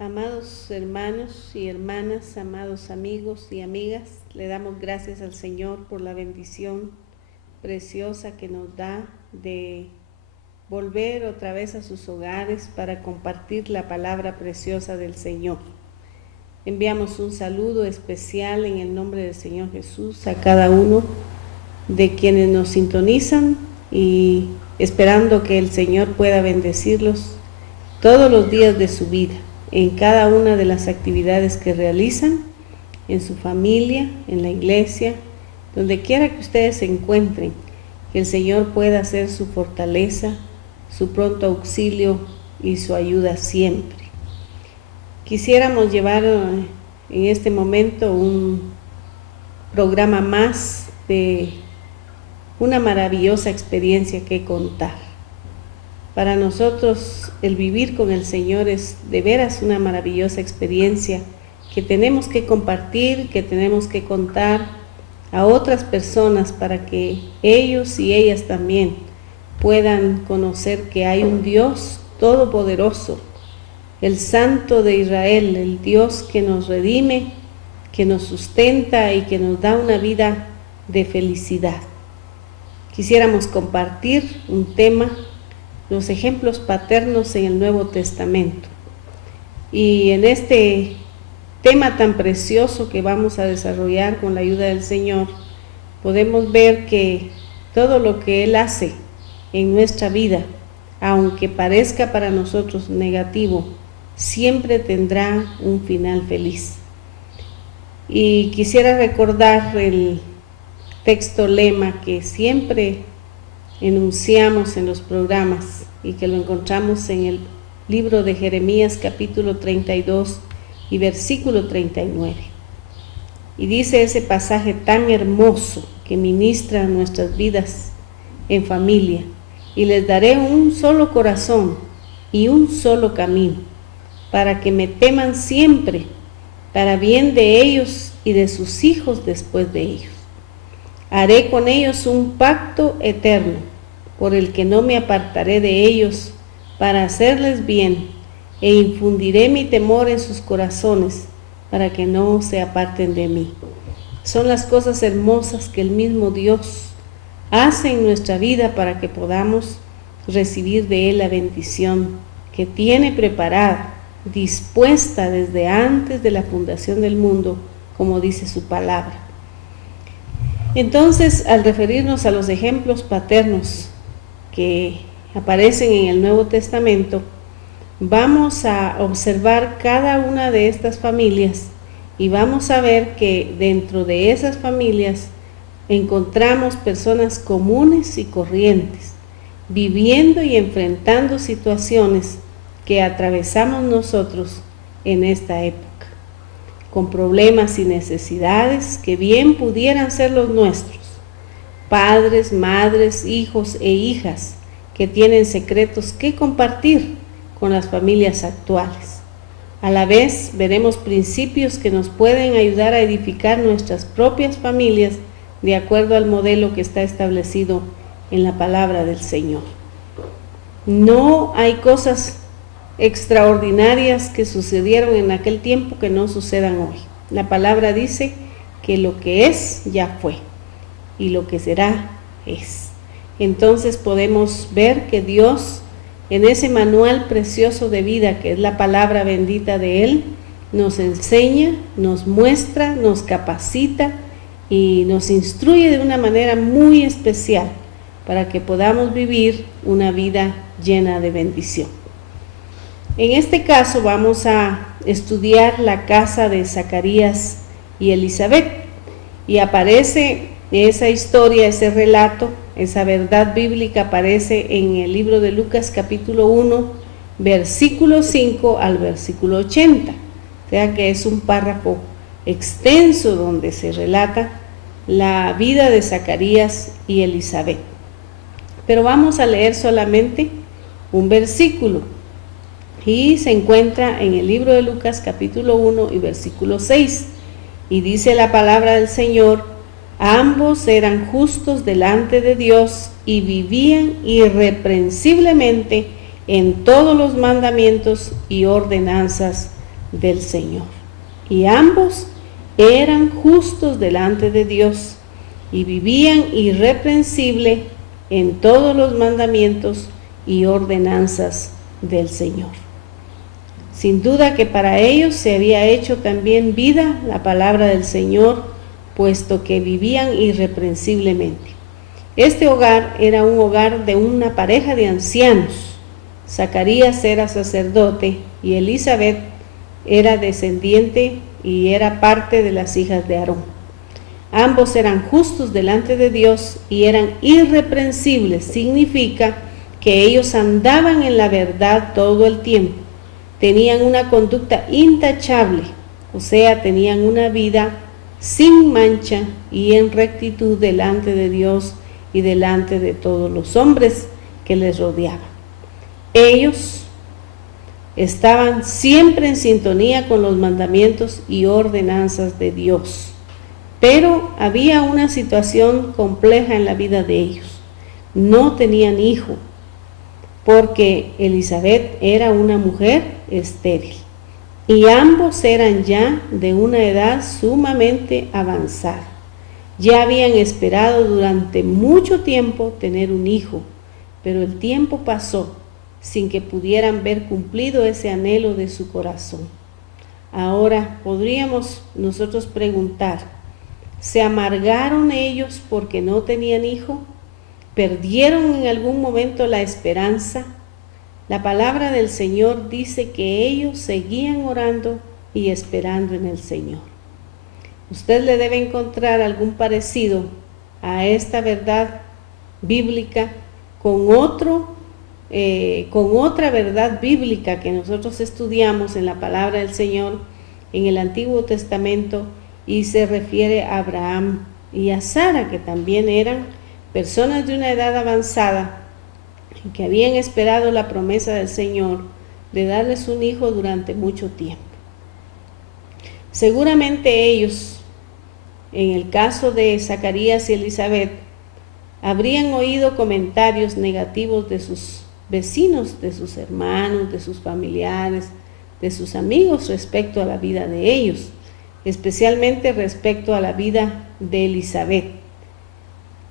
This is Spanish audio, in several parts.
Amados hermanos y hermanas, amados amigos y amigas, le damos gracias al Señor por la bendición preciosa que nos da de volver otra vez a sus hogares para compartir la palabra preciosa del Señor. Enviamos un saludo especial en el nombre del Señor Jesús a cada uno de quienes nos sintonizan y esperando que el Señor pueda bendecirlos todos los días de su vida, en cada una de las actividades que realizan, en su familia, en la iglesia, donde quiera que ustedes se encuentren, que el Señor pueda ser su fortaleza, su pronto auxilio y su ayuda siempre. Quisiéramos llevar en este momento un programa más de una maravillosa experiencia que contar. Para nosotros el vivir con el Señor es de veras una maravillosa experiencia que tenemos que compartir, que tenemos que contar a otras personas para que ellos y ellas también puedan conocer que hay un Dios todopoderoso, el Santo de Israel, el Dios que nos redime, que nos sustenta y que nos da una vida de felicidad. Quisiéramos compartir un tema, los ejemplos paternos en el Nuevo Testamento. Y en este tema tan precioso que vamos a desarrollar con la ayuda del Señor, podemos ver que todo lo que Él hace en nuestra vida, aunque parezca para nosotros negativo, siempre tendrá un final feliz. Y quisiera recordar el texto lema que siempre enunciamos en los programas y que lo encontramos en el libro de Jeremías capítulo 32 y versículo 39. Y dice ese pasaje tan hermoso que ministra nuestras vidas en familia: y les daré un solo corazón y un solo camino, para que me teman siempre, para bien de ellos y de sus hijos después de ellos. Haré con ellos un pacto eterno, por el que no me apartaré de ellos, para hacerles bien, e infundiré mi temor en sus corazones, para que no se aparten de mí. Son las cosas hermosas que el mismo Dios hace en nuestra vida para que podamos recibir de Él la bendición que tiene preparada, dispuesta desde antes de la fundación del mundo, como dice su palabra. Entonces, al referirnos a los ejemplos paternos que aparecen en el Nuevo Testamento, vamos a observar cada una de estas familias y vamos a ver que dentro de esas familias encontramos personas comunes y corrientes, viviendo y enfrentando situaciones que atravesamos nosotros en esta época, con problemas y necesidades que bien pudieran ser los nuestros, padres, madres, hijos e hijas que tienen secretos que compartir con las familias actuales. A la vez veremos principios que nos pueden ayudar a edificar nuestras propias familias de acuerdo al modelo que está establecido en la palabra del Señor. No hay cosas extraordinarias que sucedieron en aquel tiempo que no sucedan hoy. La palabra dice que lo que es ya fue y lo que será es. Entonces podemos ver que Dios, en ese manual precioso de vida que es la palabra bendita de Él, nos enseña, nos muestra, nos capacita y nos instruye de una manera muy especial para que podamos vivir una vida llena de bendición. En este caso vamos a estudiar la casa de Zacarías y Elizabeth, y aparece esa historia, ese relato, esa verdad bíblica aparece en el libro de Lucas capítulo 1, versículo 5 al versículo 80. O sea que es un párrafo extenso donde se relata la vida de Zacarías y Elizabeth. Pero vamos a leer solamente un versículo y se encuentra en el libro de Lucas capítulo 1 y versículo 6. Y dice la palabra del Señor: ambos eran justos delante de Dios y vivían irreprensiblemente en todos los mandamientos y ordenanzas del Señor. Y ambos eran justos delante de Dios y vivían irreprensible en todos los mandamientos y ordenanzas del Señor. Sin duda que para ellos se había hecho también vida la palabra del Señor, puesto que vivían irreprensiblemente. Este hogar era un hogar de una pareja de ancianos. Zacarías era sacerdote y Elizabeth era descendiente y era parte de las hijas de Aarón. Ambos eran justos delante de Dios y eran irreprensibles. Significa que ellos andaban en la verdad todo el tiempo. Tenían una conducta intachable, o sea, tenían una vida sin mancha y en rectitud delante de Dios y delante de todos los hombres que les rodeaban. Ellos estaban siempre en sintonía con los mandamientos y ordenanzas de Dios. Pero había una situación compleja en la vida de ellos. No tenían hijo, porque Elizabeth era una mujer estéril. Y ambos eran ya de una edad sumamente avanzada. Ya habían esperado durante mucho tiempo tener un hijo, pero el tiempo pasó sin que pudieran ver cumplido ese anhelo de su corazón. Ahora podríamos nosotros preguntar, ¿se amargaron ellos porque no tenían hijo? ¿Perdieron en algún momento la esperanza? La palabra del Señor dice que ellos seguían orando y esperando en el Señor. Usted le debe encontrar algún parecido a esta verdad bíblica con otra verdad bíblica que nosotros estudiamos en la palabra del Señor en el Antiguo Testamento, y se refiere a Abraham y a Sara, que también eran personas de una edad avanzada que habían esperado la promesa del Señor de darles un hijo durante mucho tiempo. Seguramente ellos, en el caso de Zacarías y Elizabeth, habrían oído comentarios negativos de sus vecinos, de sus hermanos, de sus familiares, de sus amigos respecto a la vida de ellos, especialmente respecto a la vida de Elizabeth.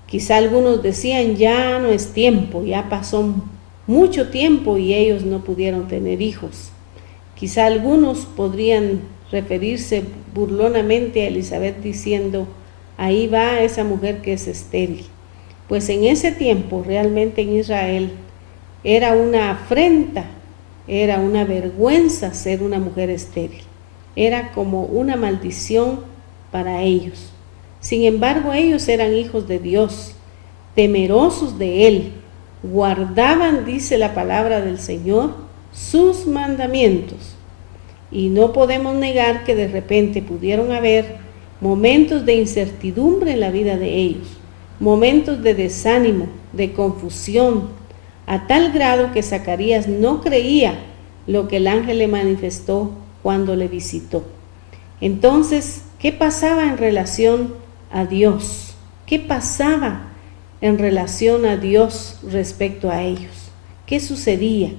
Quizá algunos decían, ya no es tiempo, ya pasó mucho tiempo y ellos no pudieron tener hijos. Quizá algunos podrían referirse burlonamente a Elizabeth diciendo, ahí va esa mujer que es estéril. Pues en ese tiempo realmente en Israel era una afrenta, era una vergüenza ser una mujer estéril. Era como una maldición para ellos. Sin embargo, ellos eran hijos de Dios, temerosos de Él, guardaban, dice la palabra del Señor, sus mandamientos. Y no podemos negar que de repente pudieron haber momentos de incertidumbre en la vida de ellos, momentos de desánimo, de confusión, a tal grado que Zacarías no creía lo que el ángel le manifestó cuando le visitó. Entonces, ¿qué pasaba en relación a Dios? ¿Qué pasaba en relación a Dios respecto a ellos? ¿Qué sucedía?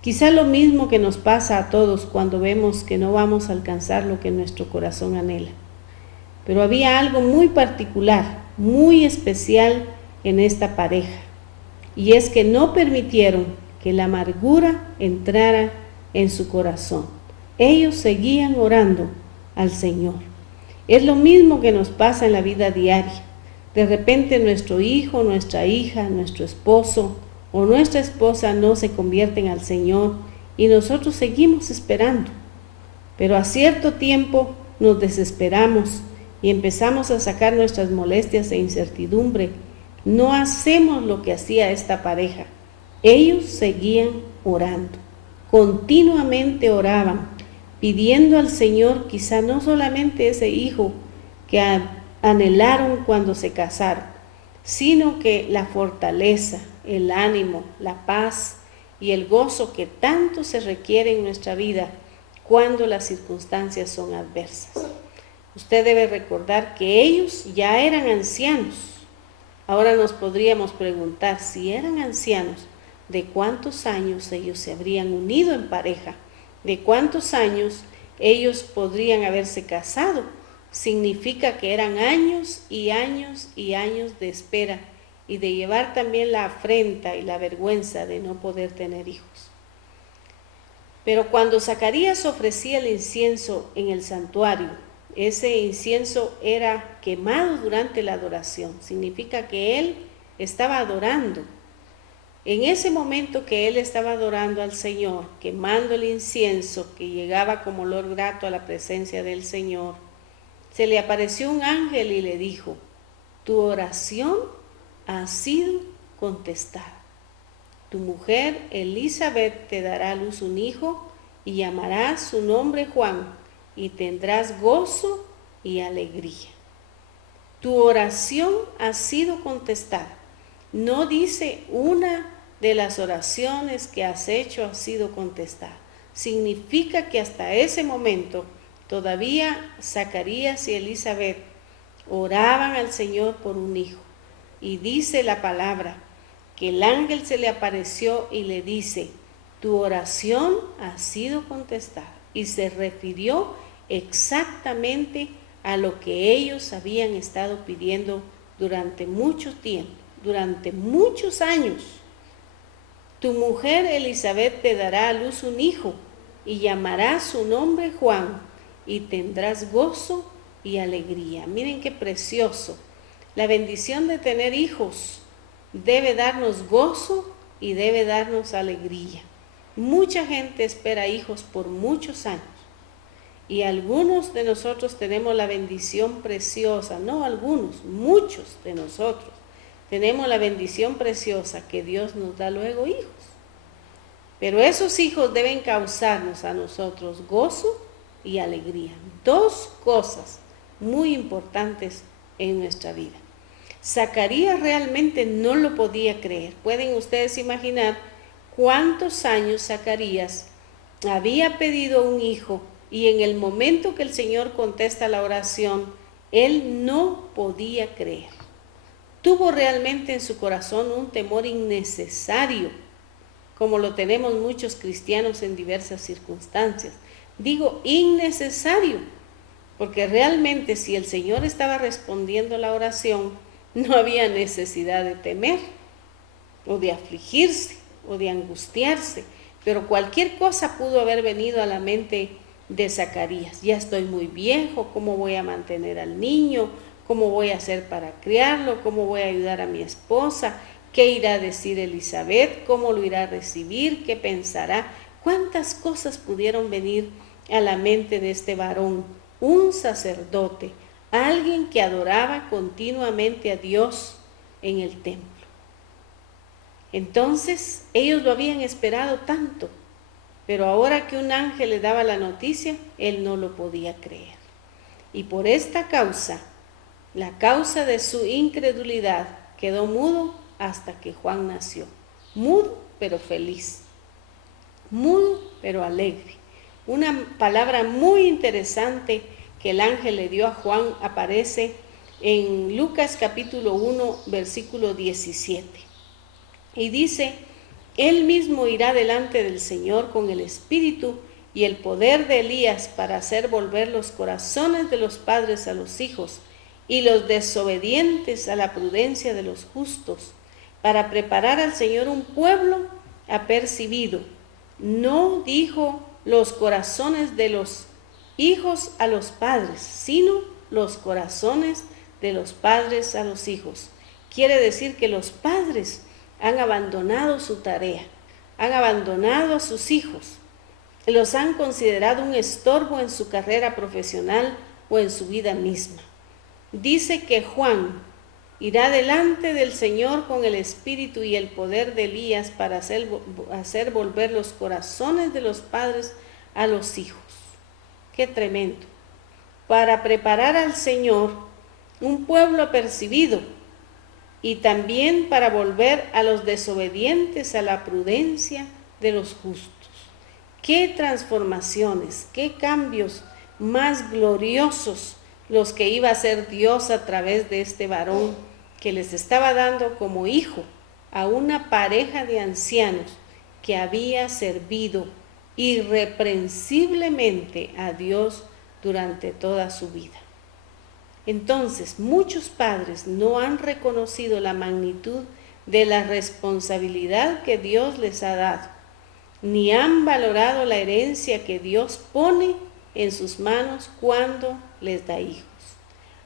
Quizá lo mismo que nos pasa a todos cuando vemos que no vamos a alcanzar lo que nuestro corazón anhela. Pero había algo muy particular, muy especial en esta pareja, y es que no permitieron que la amargura entrara en su corazón. Ellos seguían orando al Señor. Es lo mismo que nos pasa en la vida diaria. De repente nuestro hijo, nuestra hija, nuestro esposo o nuestra esposa no se convierten al Señor y nosotros seguimos esperando. Pero a cierto tiempo nos desesperamos y empezamos a sacar nuestras molestias e incertidumbre. No hacemos lo que hacía esta pareja. Ellos seguían orando, continuamente oraban, pidiendo al Señor quizá no solamente ese hijo que anhelaron cuando se casaron, sino que la fortaleza, el ánimo, la paz y el gozo que tanto se requiere en nuestra vida cuando las circunstancias son adversas. Usted debe recordar que ellos ya eran ancianos. Ahora nos podríamos preguntar, si eran ancianos, ¿de cuántos años ellos se habrían unido en pareja? de cuántos años ellos podrían haberse casado. Significa que eran años y años y años de espera y de llevar también la afrenta y la vergüenza de no poder tener hijos. Pero cuando Zacarías ofrecía el incienso en el santuario, ese incienso era quemado durante la adoración. Significa que él estaba adorando. En ese momento que él estaba adorando al Señor, quemando el incienso que llegaba como olor grato a la presencia del Señor, se le apareció un ángel y le dijo: tu oración ha sido contestada. Tu mujer Elizabeth te dará a luz un hijo y llamarás su nombre Juan, y tendrás gozo y alegría. Tu oración ha sido contestada. No dice una de las oraciones que has hecho ha sido contestada. Significa que hasta ese momento todavía Zacarías y Elizabeth oraban al Señor por un hijo. Y dice la palabra que el ángel se le apareció y le dice: tu oración ha sido contestada. Y se refirió exactamente a lo que ellos habían estado pidiendo durante mucho tiempo, durante muchos años. Tu mujer Elizabeth te dará a luz un hijo y llamarás su nombre Juan, y tendrás gozo y alegría. Miren qué precioso. La bendición de tener hijos debe darnos gozo y debe darnos alegría. Mucha gente espera hijos por muchos años. Y algunos de nosotros tenemos la bendición preciosa, no algunos, muchos de nosotros tenemos la bendición preciosa que Dios nos da luego hijos. Pero esos hijos deben causarnos a nosotros gozo y alegría. Dos cosas muy importantes en nuestra vida. Zacarías realmente no lo podía creer. Pueden ustedes imaginar cuántos años Zacarías había pedido un hijo, y en el momento que el Señor contesta la oración, él no podía creer. Tuvo realmente en su corazón un temor innecesario, como lo tenemos muchos cristianos en diversas circunstancias. Digo innecesario, porque realmente si el Señor estaba respondiendo la oración, no había necesidad de temer, o de afligirse, o de angustiarse. Pero cualquier cosa pudo haber venido a la mente de Zacarías. Ya estoy muy viejo, ¿cómo voy a mantener al niño? ¿Cómo voy a hacer para criarlo? ¿Cómo voy a ayudar a mi esposa? ¿Qué irá a decir Elizabeth? ¿Cómo lo irá a recibir? ¿Qué pensará? ¿Cuántas cosas pudieron venir a la mente de este varón? Un sacerdote, alguien que adoraba continuamente a Dios en el templo. Entonces, ellos lo habían esperado tanto, pero ahora que un ángel le daba la noticia, él no lo podía creer. Y por esta causa, la causa de su incredulidad, quedó mudo hasta que Juan nació. Mudo pero feliz, mudo pero alegre. Una palabra muy interesante que el ángel le dio a Juan aparece en Lucas capítulo 1, versículo 17. Y dice: él mismo irá delante del Señor con el espíritu y el poder de Elías para hacer volver los corazones de los padres a los hijos y los desobedientes a la prudencia de los justos, para preparar al Señor un pueblo apercibido. No dijo los corazones de los hijos a los padres, sino los corazones de los padres a los hijos. Quiere decir que los padres han abandonado su tarea, han abandonado a sus hijos, los han considerado un estorbo en su carrera profesional o en su vida misma. Dice que Juan irá delante del Señor con el espíritu y el poder de Elías para hacer volver los corazones de los padres a los hijos. ¡Qué tremendo! Para preparar al Señor un pueblo apercibido, y también para volver a los desobedientes a la prudencia de los justos. ¡Qué transformaciones, qué cambios más gloriosos los que iba a hacer Dios a través de este varón que les estaba dando como hijo a una pareja de ancianos que había servido irreprensiblemente a Dios durante toda su vida. Entonces, muchos padres no han reconocido la magnitud de la responsabilidad que Dios les ha dado, ni han valorado la herencia que Dios pone en sus manos cuando les da hijos.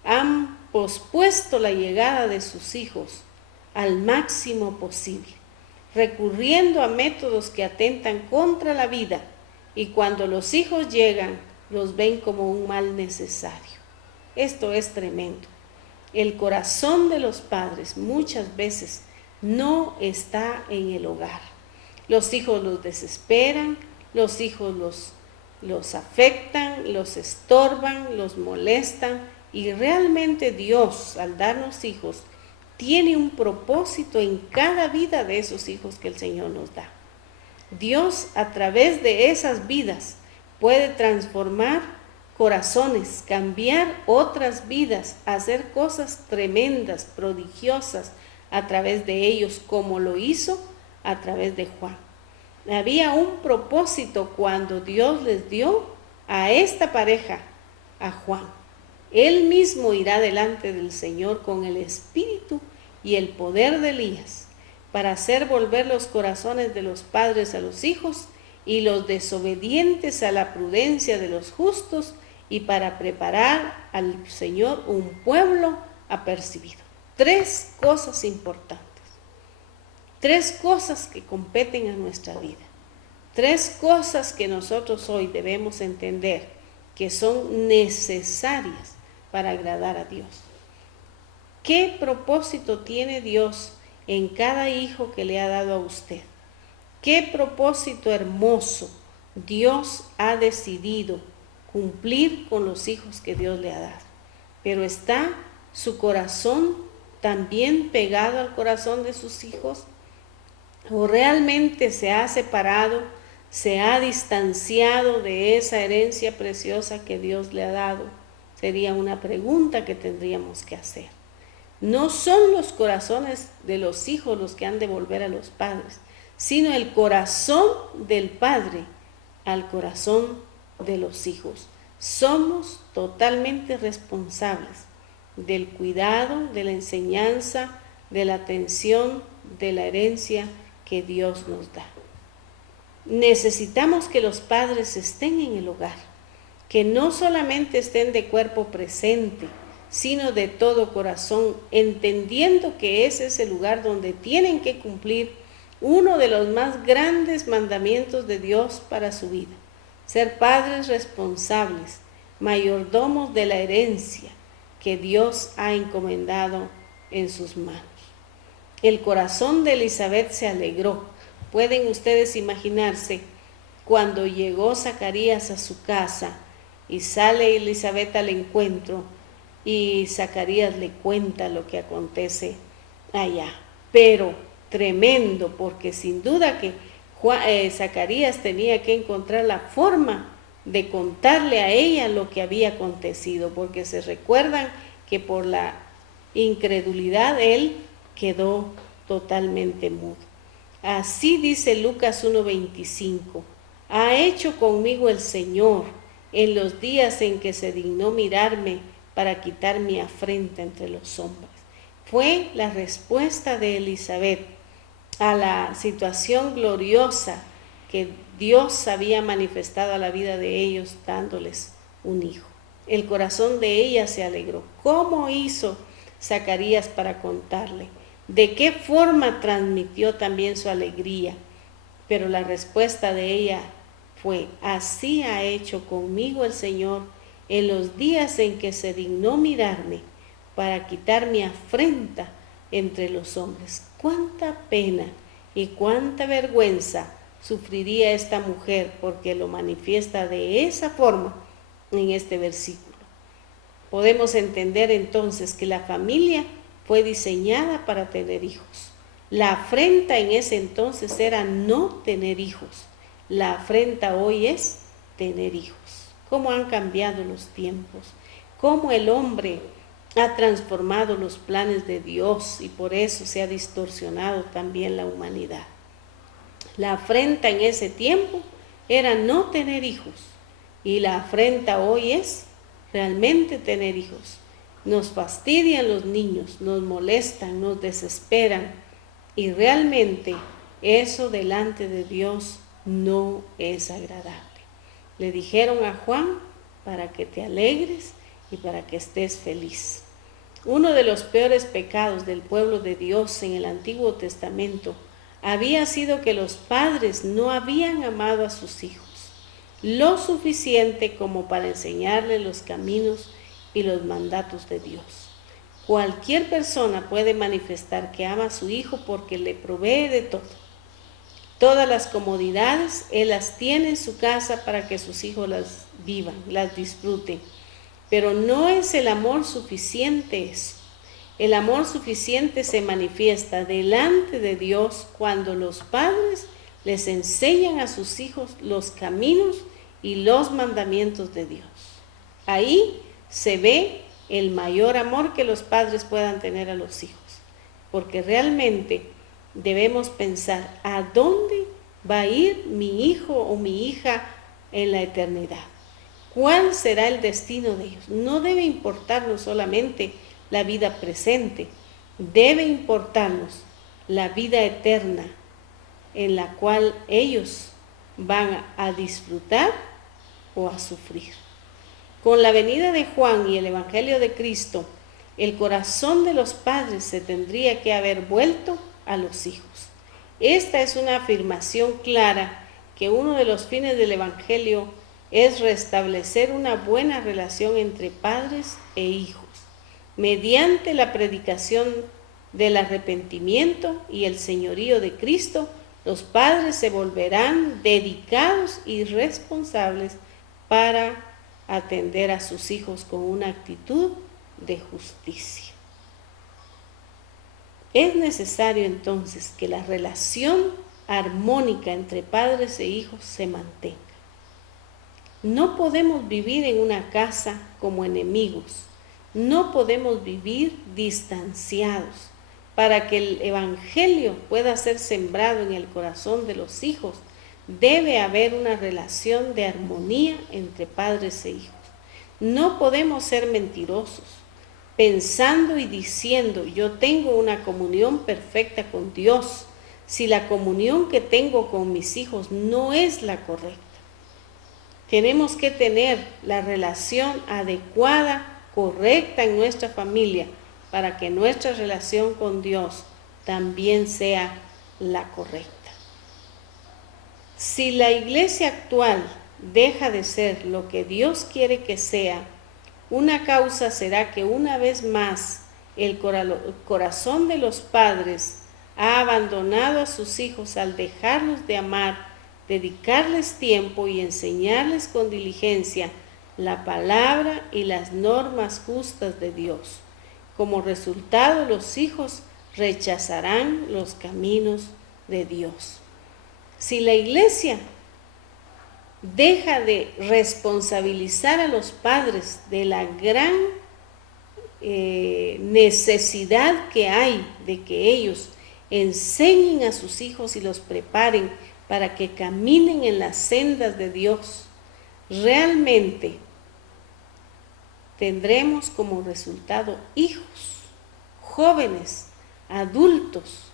Han pospuesto la llegada de sus hijos al máximo posible, recurriendo a métodos que atentan contra la vida, y cuando los hijos llegan, los ven como un mal necesario. Esto es tremendo. El corazón de los padres muchas veces no está en el hogar. Los hijos los desesperan, los hijos los afectan, los estorban, los molestan, y realmente Dios, al darnos hijos, tiene un propósito en cada vida de esos hijos que el Señor nos da. Dios, a través de esas vidas, puede transformar corazones, cambiar otras vidas, hacer cosas tremendas, prodigiosas a través de ellos, como lo hizo a través de Juan. Había un propósito cuando Dios les dio a esta pareja, a Juan. Él mismo irá delante del Señor con el espíritu y el poder de Elías para hacer volver los corazones de los padres a los hijos y los desobedientes a la prudencia de los justos, y para preparar al Señor un pueblo apercibido. 3 cosas importantes, 3 cosas que competen a nuestra vida, 3 cosas que nosotros hoy debemos entender que son necesarias para agradar a Dios. ¿Qué propósito tiene Dios en cada hijo que le ha dado a usted? ¿Qué propósito hermoso Dios ha decidido cumplir con los hijos que Dios le ha dado? Pero ¿está su corazón también pegado al corazón de sus hijos? ¿O realmente se ha separado, se ha distanciado de esa herencia preciosa que Dios le ha dado? Sería una pregunta que tendríamos que hacer. No son los corazones de los hijos los que han de volver a los padres, sino el corazón del padre al corazón de los hijos. Somos totalmente responsables del cuidado, de la enseñanza, de la atención, de la herencia que Dios nos da. Necesitamos que los padres estén en el hogar, que no solamente estén de cuerpo presente, sino de todo corazón, entendiendo que ese es el lugar donde tienen que cumplir uno de los más grandes mandamientos de Dios para su vida: ser padres responsables, mayordomos de la herencia que Dios ha encomendado en sus manos. El corazón de Elizabeth se alegró. Pueden ustedes imaginarse cuando llegó Zacarías a su casa y sale Elizabeth al encuentro, y Zacarías le cuenta lo que acontece allá. Pero tremendo, porque sin duda que Zacarías tenía que encontrar la forma de contarle a ella lo que había acontecido, porque se recuerdan que por la incredulidad él quedó totalmente mudo. Así dice Lucas 1:25: ha hecho conmigo el Señor en los días en que se dignó mirarme para quitar mi afrenta entre los hombres. Fue la respuesta de Elizabeth a la situación gloriosa que Dios había manifestado a la vida de ellos, dándoles un hijo. El corazón de ella se alegró. ¿Cómo hizo Zacarías para contarle? ¿De qué forma transmitió también su alegría? Pero la respuesta de ella fue: así ha hecho conmigo el Señor en los días en que se dignó mirarme para quitar mi afrenta entre los hombres. Cuánta pena y cuánta vergüenza sufriría esta mujer porque lo manifiesta de esa forma en este versículo. Podemos entender entonces que la familia fue diseñada para tener hijos. La afrenta en ese entonces era no tener hijos. La afrenta hoy es tener hijos. Cómo han cambiado los tiempos, cómo el hombre ha transformado los planes de Dios, y por eso se ha distorsionado también la humanidad. La afrenta en ese tiempo era no tener hijos. Y la afrenta hoy es realmente tener hijos. Nos fastidian los niños, nos molestan, nos desesperan. Y realmente eso delante de Dios no es agradable. Le dijeron a Juan para que te alegres y para que estés feliz. Uno de los peores pecados del pueblo de Dios en el Antiguo Testamento había sido que los padres no habían amado a sus hijos lo suficiente como para enseñarles los caminos y los mandatos de Dios. Cualquier persona puede manifestar que ama a su hijo porque le provee de todo. Todas las comodidades Él las tiene en su casa para que sus hijos las vivan, las disfruten. Pero no es el amor suficiente eso. El amor suficiente se manifiesta delante de Dios cuando los padres les enseñan a sus hijos los caminos y los mandamientos de Dios. Ahí se ve el mayor amor que los padres puedan tener a los hijos, porque realmente debemos pensar a dónde va a ir mi hijo o mi hija en la eternidad. ¿Cuál será el destino de ellos? No debe importarnos solamente la vida presente, debe importarnos la vida eterna en la cual ellos van a disfrutar o a sufrir. Con la venida de Juan y el Evangelio de Cristo, el corazón de los padres se tendría que haber vuelto a los hijos. Esta es una afirmación clara que uno de los fines del Evangelio es restablecer una buena relación entre padres e hijos, mediante la predicación del arrepentimiento y el señorío de Cristo. Los padres se volverán dedicados y responsables para atender a sus hijos con una actitud de justicia. Es necesario entonces que la relación armónica entre padres e hijos se mantenga. No podemos vivir en una casa como enemigos, no podemos vivir distanciados. Para que el Evangelio pueda ser sembrado en el corazón de los hijos, debe haber una relación de armonía entre padres e hijos. No podemos ser mentirosos, pensando y diciendo, yo tengo una comunión perfecta con Dios, si la comunión que tengo con mis hijos no es la correcta. Tenemos que tener la relación adecuada, correcta en nuestra familia, para que nuestra relación con Dios también sea la correcta. Si la iglesia actual deja de ser lo que Dios quiere que sea, una causa será que una vez más el corazón de los padres ha abandonado a sus hijos al dejarlos de amar, dedicarles tiempo y enseñarles con diligencia la palabra y las normas justas de Dios. Como resultado, los hijos rechazarán los caminos de Dios. Si la iglesia deja de responsabilizar a los padres de la gran necesidad que hay de que ellos enseñen a sus hijos y los preparen para que caminen en las sendas de Dios, realmente tendremos como resultado hijos, jóvenes, adultos,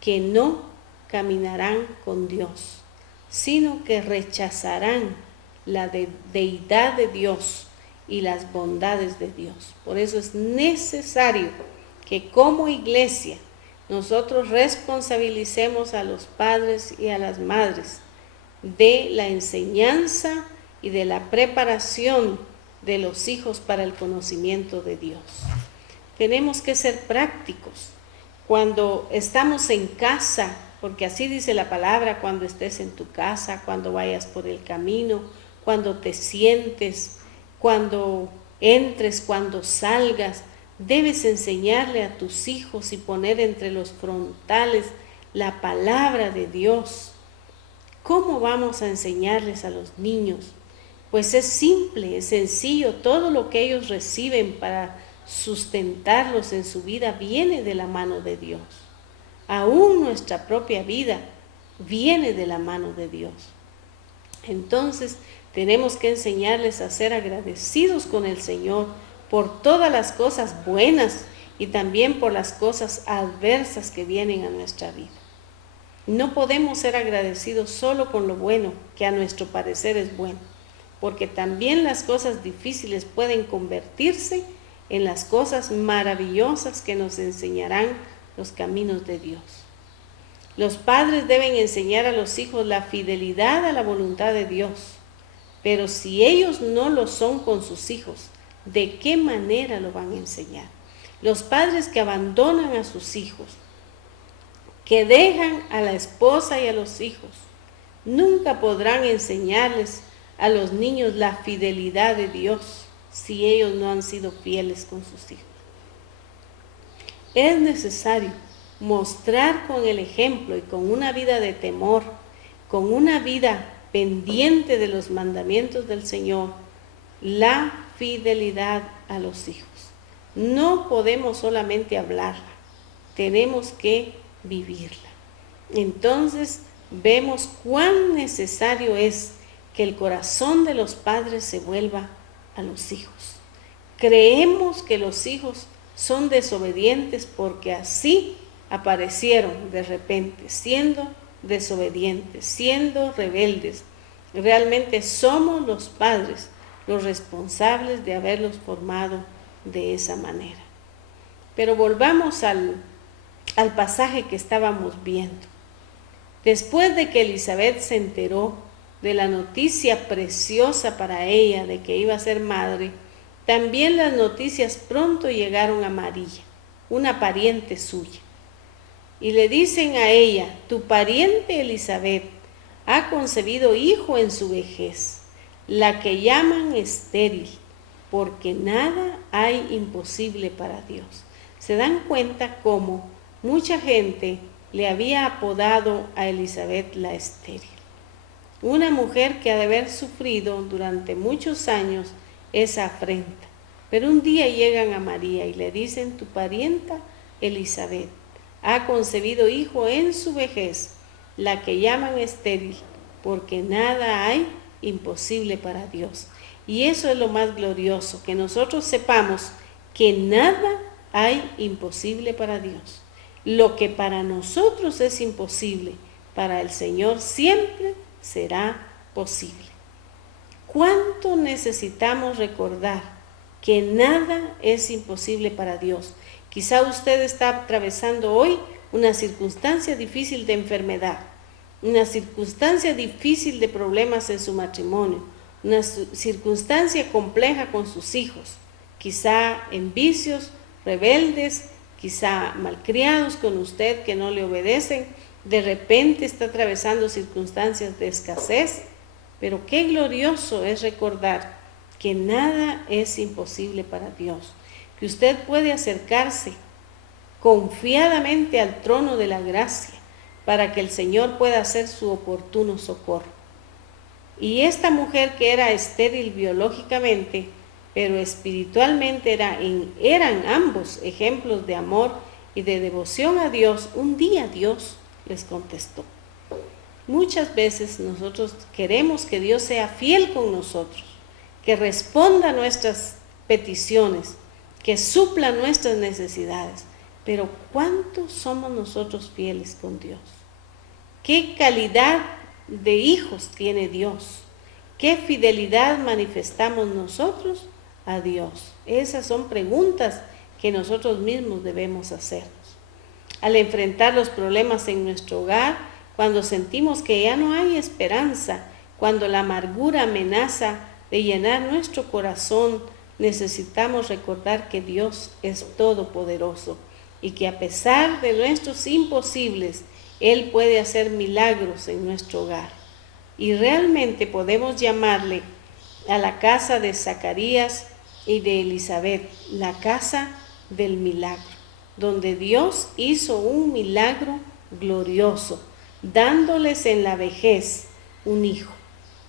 que no caminarán con Dios, sino que rechazarán la deidad de Dios y las bondades de Dios. Por eso es necesario que como iglesia nosotros responsabilicemos a los padres y a las madres de la enseñanza y de la preparación de los hijos para el conocimiento de Dios. Tenemos que ser prácticos. Cuando estamos en casa, porque así dice la palabra, cuando estés en tu casa, cuando vayas por el camino, cuando te sientes, cuando entres, cuando salgas, debes enseñarle a tus hijos y poner entre los frontales la palabra de Dios. ¿Cómo vamos a enseñarles a los niños? Pues es simple, es sencillo. Todo lo que ellos reciben para sustentarlos en su vida viene de la mano de Dios. Aún nuestra propia vida viene de la mano de Dios. Entonces, tenemos que enseñarles a ser agradecidos con el Señor por todas las cosas buenas y también por las cosas adversas que vienen a nuestra vida. No podemos ser agradecidos solo con lo bueno, que a nuestro parecer es bueno, porque también las cosas difíciles pueden convertirse en las cosas maravillosas que nos enseñarán los caminos de Dios. Los padres deben enseñar a los hijos la fidelidad a la voluntad de Dios, pero si ellos no lo son con sus hijos, ¿de qué manera lo van a enseñar? Los padres que abandonan a sus hijos, que dejan a la esposa y a los hijos, nunca podrán enseñarles a los niños la fidelidad de Dios si ellos no han sido fieles con sus hijos. Es necesario mostrar con el ejemplo y con una vida de temor, con una vida pendiente de los mandamientos del Señor, la fidelidad a los hijos. No podemos solamente hablarla, tenemos que vivirla. Entonces vemos cuán necesario es que el corazón de los padres se vuelva a los hijos. Creemos que los hijos son desobedientes porque así aparecieron de repente, siendo desobedientes, siendo rebeldes. Realmente somos los padres los responsables de haberlos formado de esa manera. Pero volvamos al pasaje que estábamos viendo. Después de que Elizabeth se enteró de la noticia preciosa para ella de que iba a ser madre, también las noticias pronto llegaron a María, una pariente suya. Y le dicen a ella: tu pariente Elizabeth ha concebido hijo en su vejez, la que llaman estéril, porque nada hay imposible para Dios. Se dan cuenta cómo mucha gente le había apodado a Elizabeth la estéril. Una mujer que ha de haber sufrido durante muchos años esa afrenta. Pero un día llegan a María y le dicen: tu parienta Elizabeth ha concebido hijo en su vejez, la que llaman estéril, porque nada hay imposible para Dios. Y eso es lo más glorioso, que nosotros sepamos que nada hay imposible para Dios. Lo que para nosotros es imposible, para el Señor siempre será posible. ¿Cuánto necesitamos recordar que nada es imposible para Dios? Quizá usted está atravesando hoy una circunstancia difícil de enfermedad, una circunstancia difícil de problemas en su matrimonio, una circunstancia compleja con sus hijos, quizá en vicios, rebeldes, quizá malcriados con usted que no le obedecen. De repente está atravesando circunstancias de escasez, pero qué glorioso es recordar que nada es imposible para Dios, que usted puede acercarse confiadamente al trono de la gracia para que el Señor pueda hacer su oportuno socorro. Y esta mujer que era estéril biológicamente, pero espiritualmente eran ambos ejemplos de amor y de devoción a Dios, un día Dios les contestó. Muchas veces nosotros queremos que Dios sea fiel con nosotros, que responda a nuestras peticiones, que supla nuestras necesidades, pero ¿cuánto somos nosotros fieles con Dios? ¿Qué calidad de hijos tiene Dios? ¿Qué fidelidad manifestamos nosotros a Dios? Esas son preguntas que nosotros mismos debemos hacernos. Al enfrentar los problemas en nuestro hogar, cuando sentimos que ya no hay esperanza, cuando la amargura amenaza de llenar nuestro corazón, necesitamos recordar que Dios es todopoderoso y que a pesar de nuestros imposibles, Él puede hacer milagros en nuestro hogar. Y realmente podemos llamarle a la casa de Zacarías y de Elizabeth la casa del milagro, donde Dios hizo un milagro glorioso, dándoles en la vejez un hijo.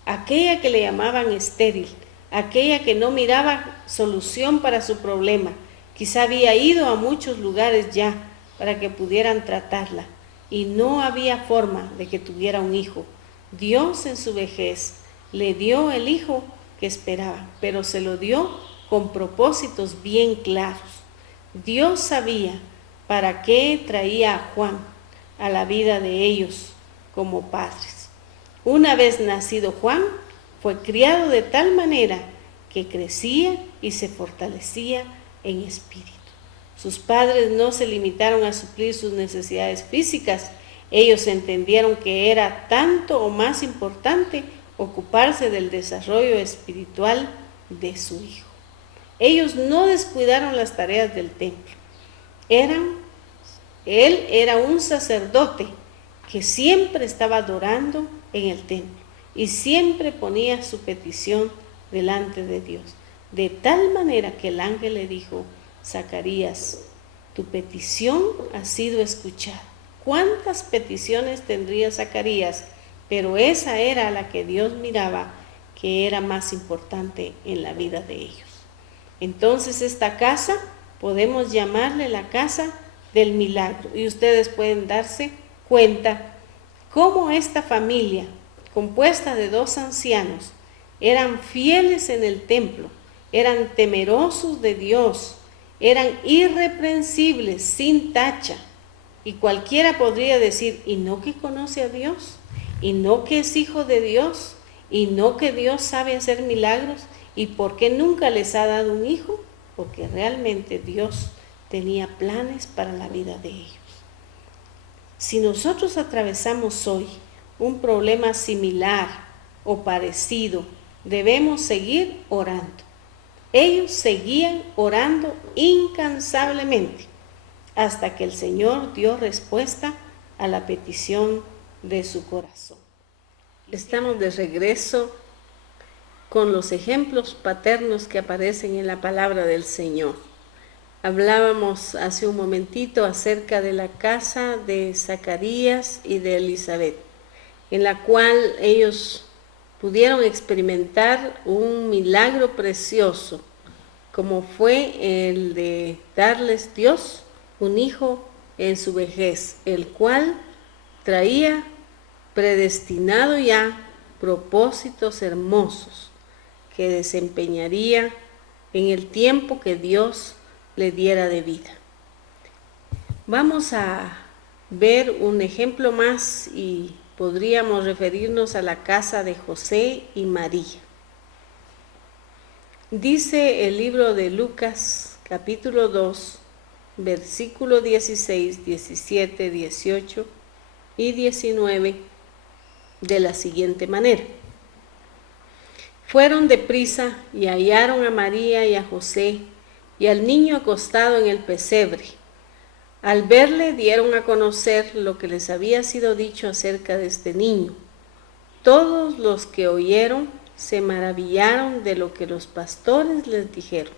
Aquella que le llamaban estéril, aquella que no miraba solución para su problema, quizá había ido a muchos lugares ya para que pudieran tratarla y no había forma de que tuviera un hijo. Dios en su vejez le dio el hijo que esperaba, pero se lo dio con propósitos bien claros. Dios sabía para qué traía a Juan a la vida de ellos como padres. Una vez nacido Juan, fue criado de tal manera que crecía y se fortalecía en espíritu. Sus padres no se limitaron a suplir sus necesidades físicas. Ellos entendieron que era tanto o más importante ocuparse del desarrollo espiritual de su hijo. Ellos no descuidaron las tareas del templo. Él era un sacerdote que siempre estaba adorando en el templo y siempre ponía su petición delante de Dios. De tal manera que el ángel le dijo: Zacarías, tu petición ha sido escuchada. ¿Cuántas peticiones tendría Zacarías? Pero esa era la que Dios miraba que era más importante en la vida de ellos. Entonces esta casa podemos llamarle la casa del milagro, y ustedes pueden darse cuenta cómo esta familia, compuesta de 2 ancianos, eran fieles en el templo, eran temerosos de Dios, eran irreprensibles, sin tacha. Y cualquiera podría decir: ¿y no que conoce a Dios? ¿Y no que es hijo de Dios? ¿Y no que Dios sabe hacer milagros? ¿Y por qué nunca les ha dado un hijo? Porque realmente Dios tenía planes para la vida de ellos. Si nosotros atravesamos hoy un problema similar o parecido, debemos seguir orando. Ellos seguían orando incansablemente hasta que el Señor dio respuesta a la petición de su corazón. Estamos de regreso con los ejemplos paternos que aparecen en la palabra del Señor. Hablábamos hace un momentito acerca de la casa de Zacarías y de Elizabeth, en la cual ellos pudieron experimentar un milagro precioso, como fue el de darles Dios un hijo en su vejez, el cual traía predestinado ya propósitos hermosos que desempeñaría en el tiempo que Dios le diera de vida. Vamos a ver un ejemplo más y podríamos referirnos a la casa de José y María. Dice el libro de Lucas, capítulo 2, versículo 16, 17, 18 y 19, de la siguiente manera. Fueron deprisa y hallaron a María y a José y al niño acostado en el pesebre. Al verle dieron a conocer lo que les había sido dicho acerca de este niño. Todos los que oyeron se maravillaron de lo que los pastores les dijeron.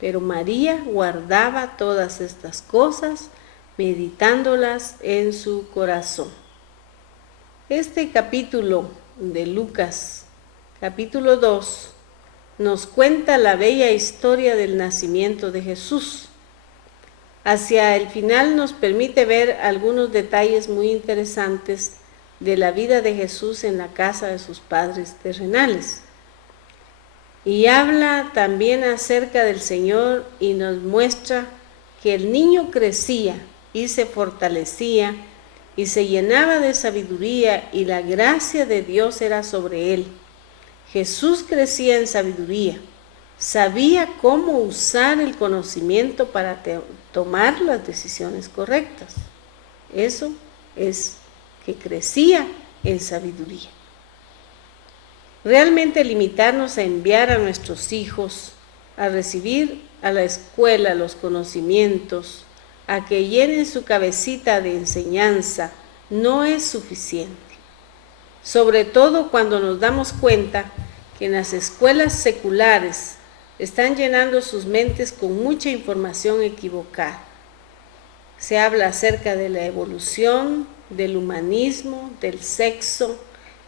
Pero María guardaba todas estas cosas, meditándolas en su corazón. Este capítulo de Lucas, capítulo 2, nos cuenta la bella historia del nacimiento de Jesús. Hacia el final nos permite ver algunos detalles muy interesantes de la vida de Jesús en la casa de sus padres terrenales. Y habla también acerca del Señor y nos muestra que el niño crecía y se fortalecía y se llenaba de sabiduría y la gracia de Dios era sobre él. Jesús crecía en sabiduría, sabía cómo usar el conocimiento para tomar las decisiones correctas. Eso es que crecía en sabiduría. Realmente limitarnos a enviar a nuestros hijos a recibir a la escuela los conocimientos, a que llenen su cabecita de enseñanza, no es suficiente. Sobre todo cuando nos damos cuenta que en las escuelas seculares están llenando sus mentes con mucha información equivocada. Se habla acerca de la evolución, del humanismo, del sexo,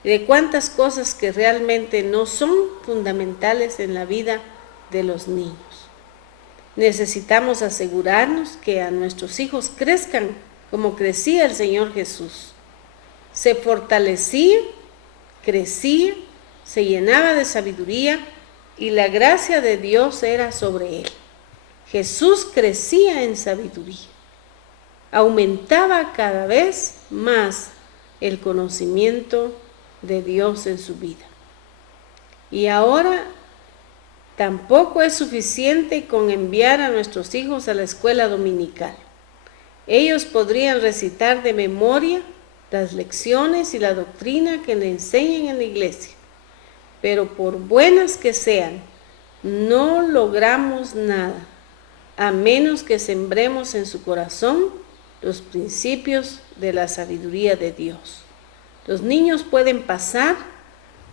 y de cuántas cosas que realmente no son fundamentales en la vida de los niños. Necesitamos asegurarnos que a nuestros hijos crezcan como crecía el Señor Jesús. Se fortalecía, crecía, se llenaba de sabiduría y la gracia de Dios era sobre él. Jesús crecía en sabiduría. Aumentaba cada vez más el conocimiento de Dios en su vida. Y ahora tampoco es suficiente con enviar a nuestros hijos a la escuela dominical. Ellos podrían recitar de memoria las lecciones y la doctrina que le enseñan en la iglesia, pero por buenas que sean, no logramos nada a menos que sembremos en su corazón los principios de la sabiduría de Dios. Los niños pueden pasar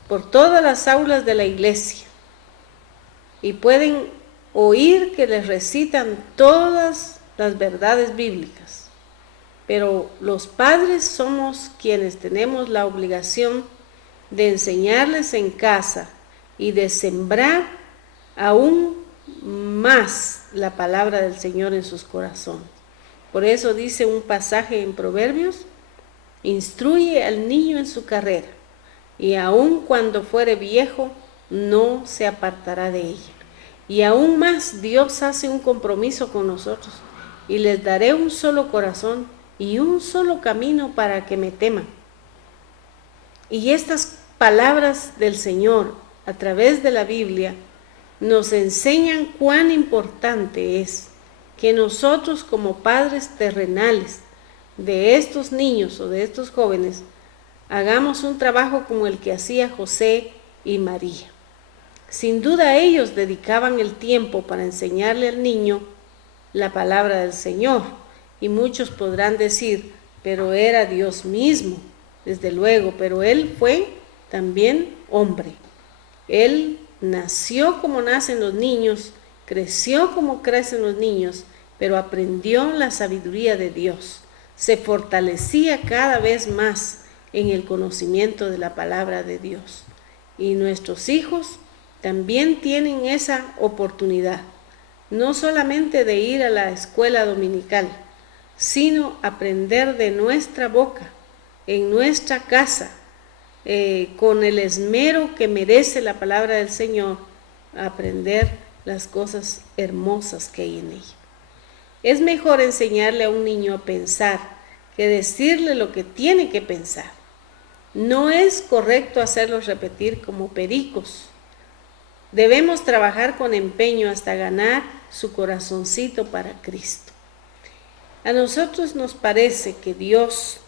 por todas las aulas de la iglesia y pueden oír que les recitan todas las verdades bíblicas, pero los padres somos quienes tenemos la obligación de enseñarles en casa y de sembrar aún más la palabra del Señor en sus corazones. Por eso dice un pasaje en Proverbios: instruye al niño en su carrera, y aun cuando fuere viejo, no se apartará de ella. Y aún más, Dios hace un compromiso con nosotros: y les daré un solo corazón y un solo camino para que me teman. Y estas palabras del Señor a través de la Biblia nos enseñan cuán importante es que nosotros, como padres terrenales de estos niños o de estos jóvenes, hagamos un trabajo como el que hacía José y María. Sin duda ellos dedicaban el tiempo para enseñarle al niño la palabra del Señor, y muchos podrán decir: pero era Dios mismo. Desde luego, pero él fue también hombre. Él nació como nacen los niños, creció como crecen los niños, pero aprendió la sabiduría de Dios. Se fortalecía cada vez más en el conocimiento de la palabra de Dios. Y nuestros hijos también tienen esa oportunidad, no solamente de ir a la escuela dominical, sino aprender de nuestra boca, en nuestra casa, con el esmero que merece la palabra del Señor, aprender las cosas hermosas que hay en ella. Es mejor enseñarle a un niño a pensar que decirle lo que tiene que pensar. No es correcto hacerlos repetir como pericos. Debemos trabajar con empeño hasta ganar su corazoncito para Cristo. A nosotros nos parece que Dios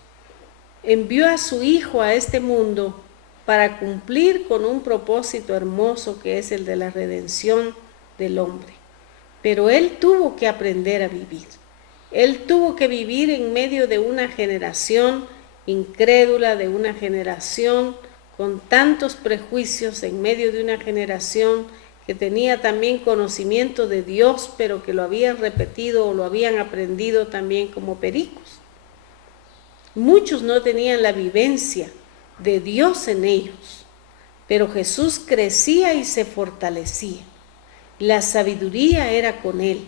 envió a su Hijo a este mundo para cumplir con un propósito hermoso que es el de la redención del hombre. Pero Él tuvo que aprender a vivir. Él tuvo que vivir en medio de una generación incrédula, de una generación con tantos prejuicios, en medio de una generación que tenía también conocimiento de Dios, pero que lo habían repetido o lo habían aprendido también como pericos. Muchos no tenían la vivencia de Dios en ellos, pero Jesús crecía y se fortalecía. La sabiduría era con él,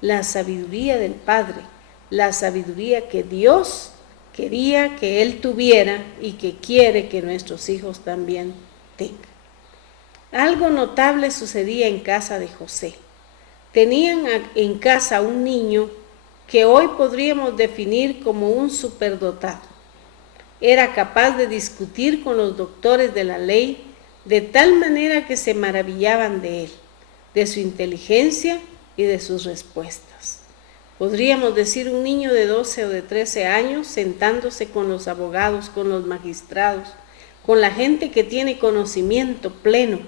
la sabiduría del Padre, la sabiduría que Dios quería que él tuviera y que quiere que nuestros hijos también tengan. Algo notable sucedía en casa de José. Tenían en casa un niño que hoy podríamos definir como un superdotado. Era capaz de discutir con los doctores de la ley de tal manera que se maravillaban de él, de su inteligencia y de sus respuestas. Podríamos decir un niño de 12 o de 13 años sentándose con los abogados, con los magistrados, con la gente que tiene conocimiento pleno.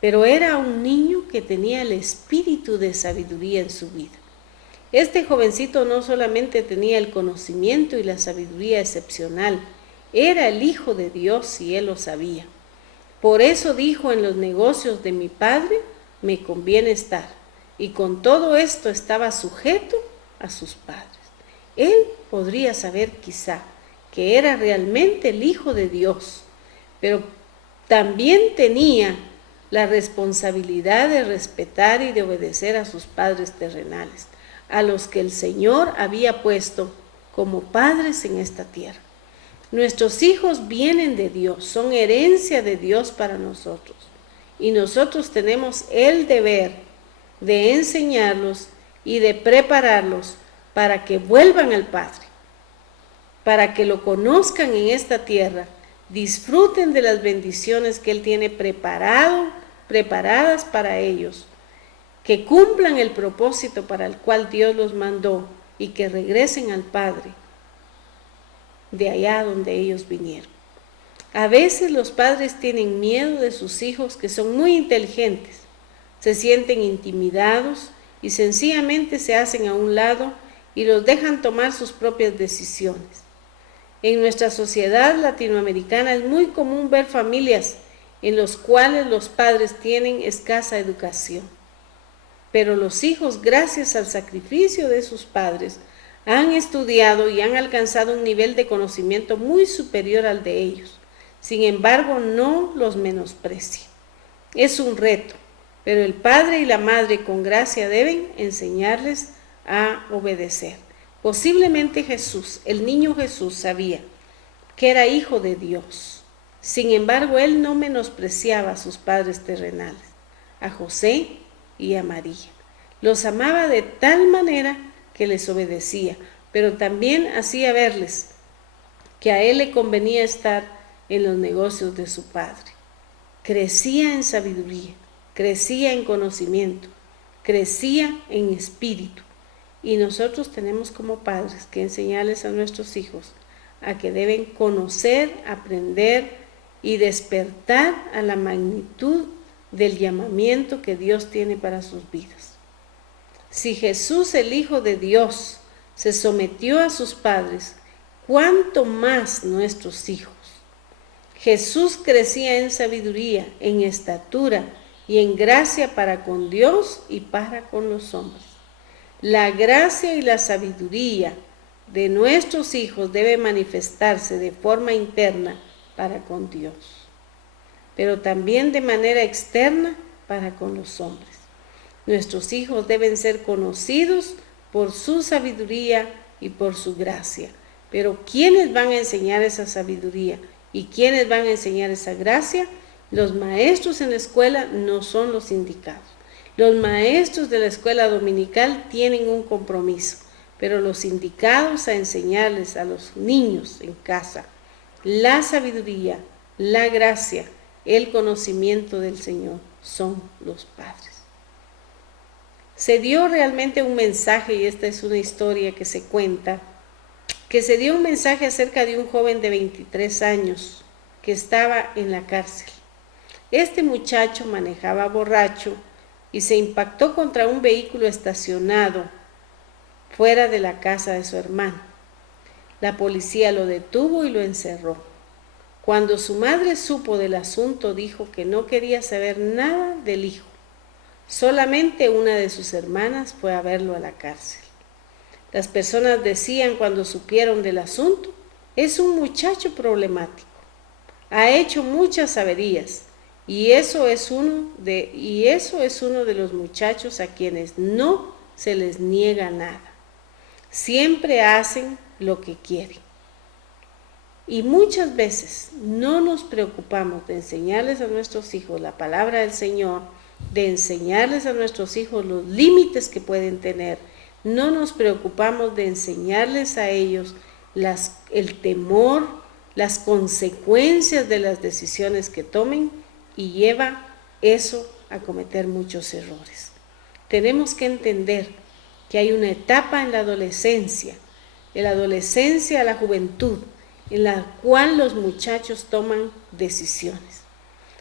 Pero era un niño que tenía el espíritu de sabiduría en su vida. Este jovencito no solamente tenía el conocimiento y la sabiduría excepcional, era el Hijo de Dios y él lo sabía. Por eso dijo: en los negocios de mi Padre me conviene estar. Y con todo esto estaba sujeto a sus padres. Él podría saber quizá que era realmente el Hijo de Dios, pero también tenía la responsabilidad de respetar y de obedecer a sus padres terrenales, a los que el Señor había puesto como padres en esta tierra. Nuestros hijos vienen de Dios, son herencia de Dios para nosotros. Y nosotros tenemos el deber de enseñarlos y de prepararlos para que vuelvan al Padre, para que lo conozcan en esta tierra, disfruten de las bendiciones que Él tiene preparadas para ellos, que cumplan el propósito para el cual Dios los mandó y que regresen al Padre de allá donde ellos vinieron. A veces los padres tienen miedo de sus hijos que son muy inteligentes, se sienten intimidados y sencillamente se hacen a un lado y los dejan tomar sus propias decisiones. En nuestra sociedad latinoamericana es muy común ver familias en las cuales los padres tienen escasa educación. Pero los hijos, gracias al sacrificio de sus padres, han estudiado y han alcanzado un nivel de conocimiento muy superior al de ellos. Sin embargo, no los menosprecia. Es un reto, pero el padre y la madre con gracia deben enseñarles a obedecer. Posiblemente Jesús, el niño Jesús, sabía que era hijo de Dios. Sin embargo, él no menospreciaba a sus padres terrenales, a José y a María. Los amaba de tal manera que les obedecía, pero también hacía verles que a él le convenía estar en los negocios de su padre. Crecía en sabiduría, crecía en conocimiento, crecía en espíritu. Y nosotros tenemos como padres que enseñarles a nuestros hijos a que deben conocer, aprender y despertar a la magnitud del llamamiento que Dios tiene para sus vidas. Si Jesús, el Hijo de Dios, se sometió a sus padres, ¿cuánto más nuestros hijos? Jesús crecía en sabiduría, en estatura y en gracia para con Dios y para con los hombres. La gracia y la sabiduría de nuestros hijos debe manifestarse de forma interna para con Dios, pero también de manera externa para con los hombres. Nuestros hijos deben ser conocidos por su sabiduría y por su gracia. Pero ¿quiénes van a enseñar esa sabiduría? ¿Y quiénes van a enseñar esa gracia? Los maestros en la escuela no son los indicados. Los maestros de la escuela dominical tienen un compromiso, pero los indicados a enseñarles a los niños en casa la sabiduría, la gracia, el conocimiento del Señor son los padres. Se dio realmente un mensaje, y esta es una historia que se cuenta, que se dio un mensaje acerca de un joven de 23 años que estaba en la cárcel. Este muchacho manejaba borracho y se impactó contra un vehículo estacionado fuera de la casa de su hermano. La policía lo detuvo y lo encerró. Cuando su madre supo del asunto, dijo que no quería saber nada del hijo. Solamente una de sus hermanas fue a verlo a la cárcel. Las personas decían cuando supieron del asunto, es un muchacho problemático, ha hecho muchas averías y eso es uno de los muchachos a quienes no se les niega nada. Siempre hacen lo que quieren. Y muchas veces no nos preocupamos de enseñarles a nuestros hijos la palabra del Señor, de enseñarles a nuestros hijos los límites que pueden tener. No nos preocupamos de enseñarles a ellos el temor, las consecuencias de las decisiones que tomen, y lleva eso a cometer muchos errores. Tenemos que entender que hay una etapa en la adolescencia, de la adolescencia a la juventud, en la cual los muchachos toman decisiones.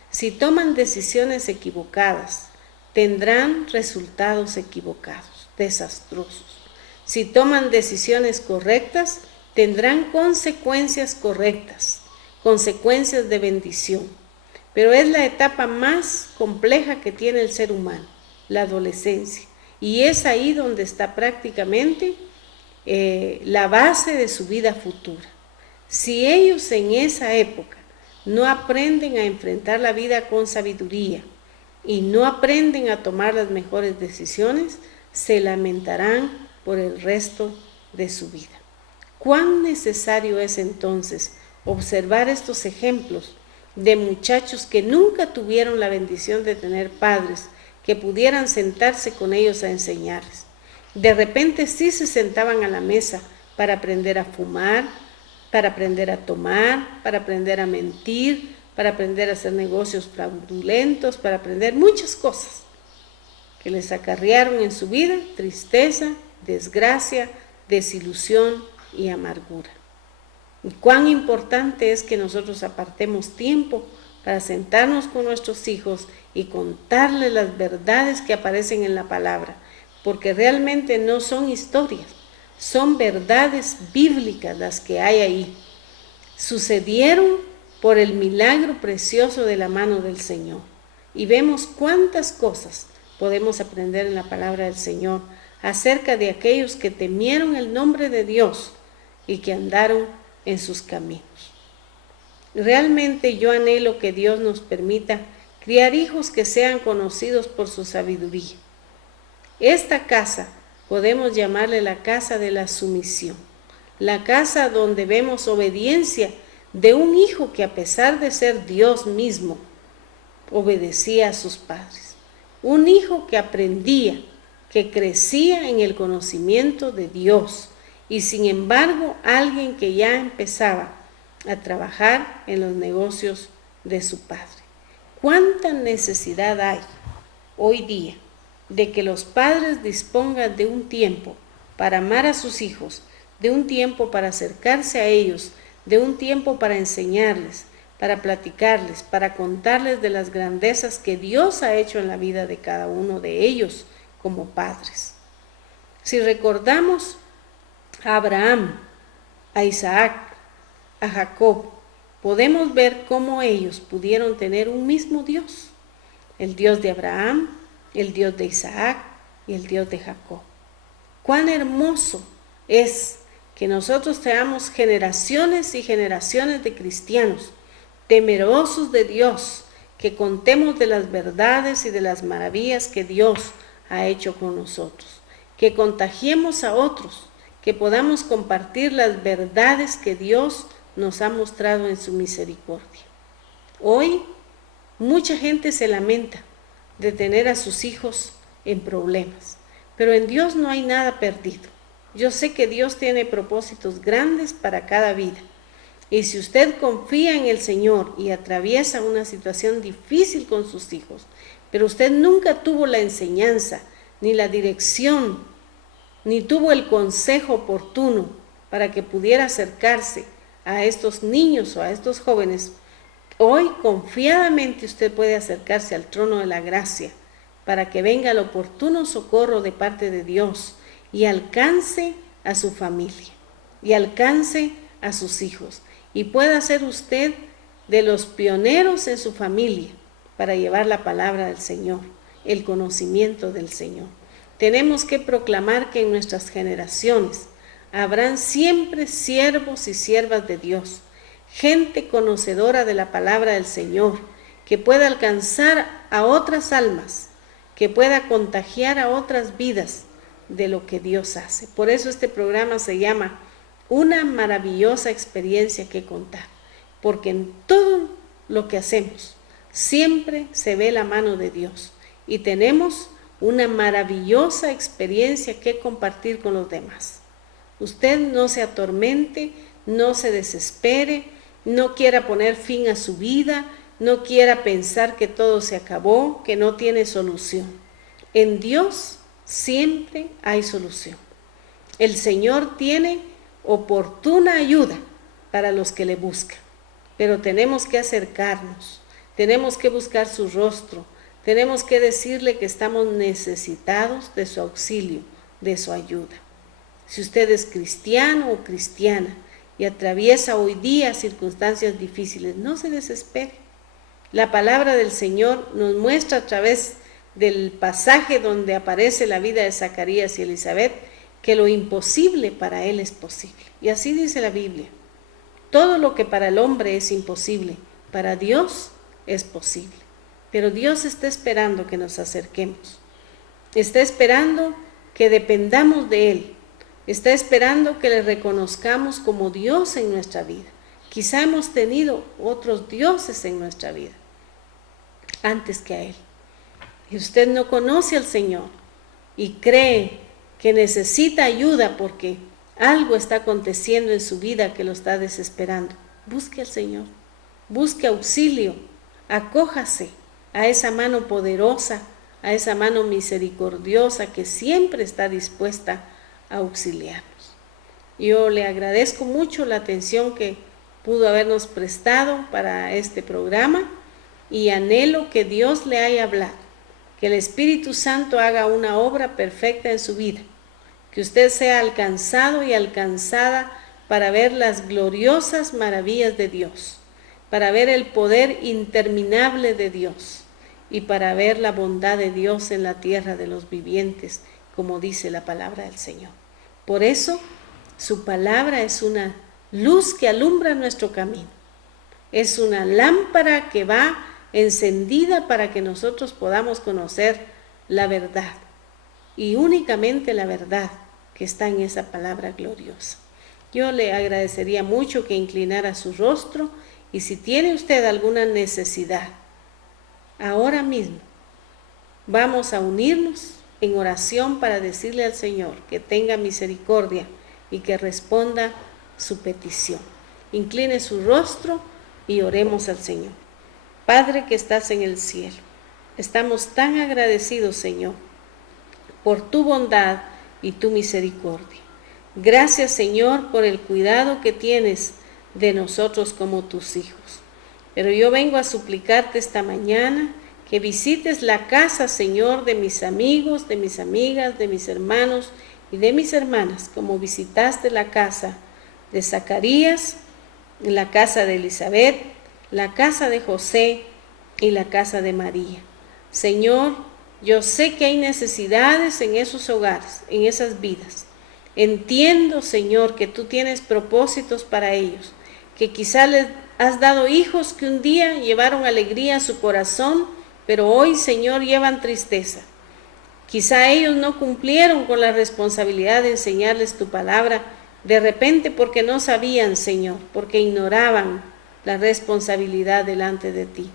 Si toman decisiones equivocadas, tendrán resultados equivocados, desastrosos. Si toman decisiones correctas, tendrán consecuencias correctas, consecuencias de bendición. Pero es la etapa más compleja que tiene el ser humano, la adolescencia. Y es ahí donde está prácticamente la base de su vida futura. Si ellos en esa época no aprenden a enfrentar la vida con sabiduría y no aprenden a tomar las mejores decisiones, se lamentarán por el resto de su vida. ¿Cuán necesario es entonces observar estos ejemplos de muchachos que nunca tuvieron la bendición de tener padres que pudieran sentarse con ellos a enseñarles. De repente sí se sentaban a la mesa para aprender a fumar, para aprender a tomar, para aprender a mentir, para aprender a hacer negocios fraudulentos, para aprender muchas cosas que les acarrearon en su vida tristeza, desgracia, desilusión y amargura. Y cuán importante es que nosotros apartemos tiempo para sentarnos con nuestros hijos y contarles las verdades que aparecen en la palabra, porque realmente no son historias, son verdades bíblicas las que hay ahí. Sucedieron por el milagro precioso de la mano del Señor. Y vemos cuántas cosas podemos aprender en la palabra del Señor acerca de aquellos que temieron el nombre de Dios y que andaron en sus caminos. Realmente yo anhelo que Dios nos permita criar hijos que sean conocidos por su sabiduría. Esta casa podemos llamarle la casa de la sumisión, la casa donde vemos obediencia de un hijo que a pesar de ser Dios mismo, obedecía a sus padres. Un hijo que aprendía, que crecía en el conocimiento de Dios y sin embargo alguien que ya empezaba a trabajar en los negocios de su padre. ¿Cuánta necesidad hay hoy día de que los padres dispongan de un tiempo para amar a sus hijos, de un tiempo para acercarse a ellos, de un tiempo para enseñarles, para platicarles, para contarles de las grandezas que Dios ha hecho en la vida de cada uno de ellos como padres? Si recordamos a Abraham, a Isaac, a Jacob, podemos ver cómo ellos pudieron tener un mismo Dios, el Dios de Abraham, el Dios de Isaac y el Dios de Jacob. Cuán hermoso es que nosotros seamos generaciones y generaciones de cristianos temerosos de Dios, que contemos de las verdades y de las maravillas que Dios ha hecho con nosotros, que contagiemos a otros, que podamos compartir las verdades que Dios nos ha mostrado en su misericordia. Hoy mucha gente se lamenta de tener a sus hijos en problemas, pero en Dios no hay nada perdido. Yo sé que Dios tiene propósitos grandes para cada vida. Y si usted confía en el Señor y atraviesa una situación difícil con sus hijos, pero usted nunca tuvo la enseñanza, ni la dirección, ni tuvo el consejo oportuno para que pudiera acercarse a estos niños o a estos jóvenes, hoy confiadamente usted puede acercarse al trono de la gracia para que venga el oportuno socorro de parte de Dios y alcance a su familia y alcance a sus hijos y pueda ser usted de los pioneros en su familia para llevar la palabra del Señor, el conocimiento del Señor. Tenemos que proclamar que en nuestras generaciones habrán siempre siervos y siervas de Dios, gente conocedora de la palabra del Señor, que pueda alcanzar a otras almas, que pueda contagiar a otras vidas de lo que Dios hace. Por eso este programa se llama Una maravillosa experiencia que contar, porque en todo lo que hacemos siempre se ve la mano de Dios y tenemos una maravillosa experiencia que compartir con los demás. Usted no se atormente, no se desespere, no quiera poner fin a su vida, no quiera pensar que todo se acabó, que no tiene solución. En Dios siempre hay solución. El Señor tiene oportuna ayuda para los que le buscan, pero tenemos que acercarnos, tenemos que buscar su rostro, tenemos que decirle que estamos necesitados de su auxilio, de su ayuda. Si usted es cristiano o cristiana y atraviesa hoy día circunstancias difíciles, no se desespere. La palabra del Señor nos muestra a través del pasaje donde aparece la vida de Zacarías y Elizabeth que lo imposible para él es posible. Y así dice la Biblia. Todo lo que para el hombre es imposible, para Dios es posible. Pero Dios está esperando que nos acerquemos. Está esperando que dependamos de Él. Está esperando que le reconozcamos como Dios en nuestra vida. Quizá hemos tenido otros dioses en nuestra vida antes que a Él. Y usted no conoce al Señor y cree que necesita ayuda porque algo está aconteciendo en su vida que lo está desesperando. Busque al Señor, busque auxilio, acójase a esa mano poderosa, a esa mano misericordiosa que siempre está dispuesta a auxiliarnos. Yo le agradezco mucho la atención que pudo habernos prestado para este programa y anhelo que Dios le haya hablado, que el Espíritu Santo haga una obra perfecta en su vida, que usted sea alcanzado y alcanzada para ver las gloriosas maravillas de Dios, para ver el poder interminable de Dios y para ver la bondad de Dios en la tierra de los vivientes, como dice la palabra del Señor. Por eso, su palabra es una luz que alumbra nuestro camino. Es una lámpara que va encendida para que nosotros podamos conocer la verdad. Y únicamente la verdad que está en esa palabra gloriosa. Yo le agradecería mucho que inclinara su rostro y si tiene usted alguna necesidad, ahora mismo vamos a unirnos en oración para decirle al Señor que tenga misericordia y que responda su petición. Incline su rostro y oremos al Señor. Padre que estás en el cielo, estamos tan agradecidos, Señor, por tu bondad y tu misericordia. Gracias, Señor, por el cuidado que tienes de nosotros como tus hijos. Pero yo vengo a suplicarte esta mañana que visites la casa, Señor, de mis amigos, de mis amigas, de mis hermanos y de mis hermanas, como visitaste la casa de Zacarías, la casa de Elizabeth, la casa de José y la casa de María. Señor, yo sé que hay necesidades en esos hogares, en esas vidas. Entiendo, Señor, que tú tienes propósitos para ellos, que quizá les has dado hijos que un día llevaron alegría a su corazón, pero hoy, Señor, llevan tristeza. Quizá ellos no cumplieron con la responsabilidad de enseñarles tu palabra, de repente porque no sabían, Señor, porque ignoraban la responsabilidad delante de ti.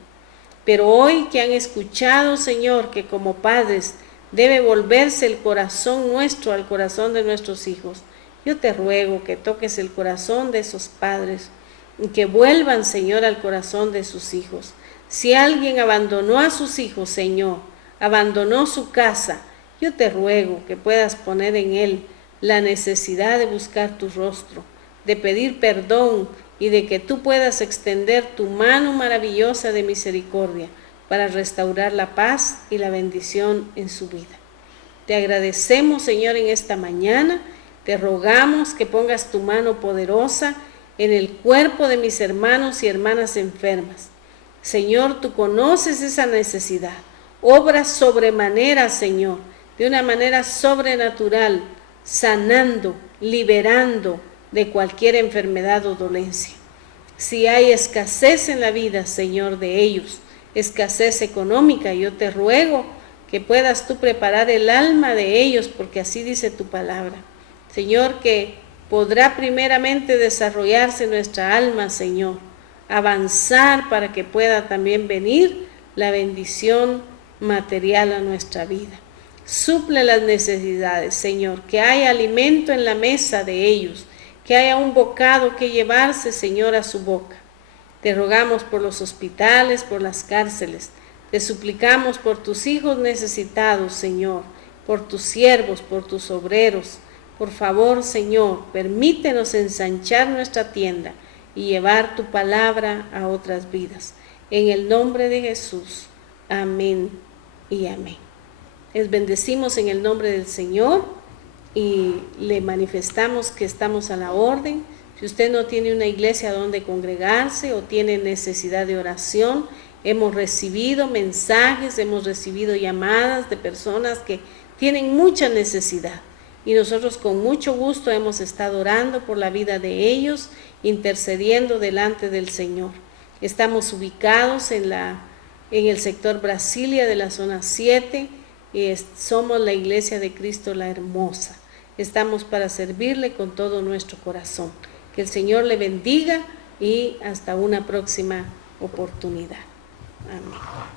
Pero hoy que han escuchado, Señor, que como padres debe volverse el corazón nuestro al corazón de nuestros hijos, yo te ruego que toques el corazón de esos padres y que vuelvan, Señor, al corazón de sus hijos. Si alguien abandonó a sus hijos, Señor, abandonó su casa, yo te ruego que puedas poner en él la necesidad de buscar tu rostro, de pedir perdón y de que tú puedas extender tu mano maravillosa de misericordia para restaurar la paz y la bendición en su vida. Te agradecemos, Señor, en esta mañana. Te rogamos que pongas tu mano poderosa en el cuerpo de mis hermanos y hermanas enfermas. Señor, tú conoces esa necesidad. Obra sobremanera, Señor, de una manera sobrenatural, sanando, liberando de cualquier enfermedad o dolencia. Si hay escasez en la vida, Señor, de ellos, escasez económica, yo te ruego que puedas tú preparar el alma de ellos, porque así dice tu palabra. Señor, que podrá primeramente desarrollarse nuestra alma, Señor, avanzar para que pueda también venir la bendición material a nuestra vida. Suple las necesidades, Señor, que haya alimento en la mesa de ellos, que haya un bocado que llevarse, Señor, a su boca. Te rogamos por los hospitales, por las cárceles. Te suplicamos por tus hijos necesitados, Señor, por tus siervos, por tus obreros. Por favor, Señor, permítenos ensanchar nuestra tienda y llevar tu palabra a otras vidas. En el nombre de Jesús. Amén y amén. Les bendecimos en el nombre del Señor y le manifestamos que estamos a la orden. Si usted no tiene una iglesia donde congregarse o tiene necesidad de oración, hemos recibido mensajes, hemos recibido llamadas de personas que tienen mucha necesidad. Y nosotros con mucho gusto hemos estado orando por la vida de ellos, intercediendo delante del Señor. Estamos ubicados en el sector Brasilia de la zona 7 y somos la Iglesia de Cristo la Hermosa. Estamos para servirle con todo nuestro corazón. Que el Señor le bendiga y hasta una próxima oportunidad. Amén.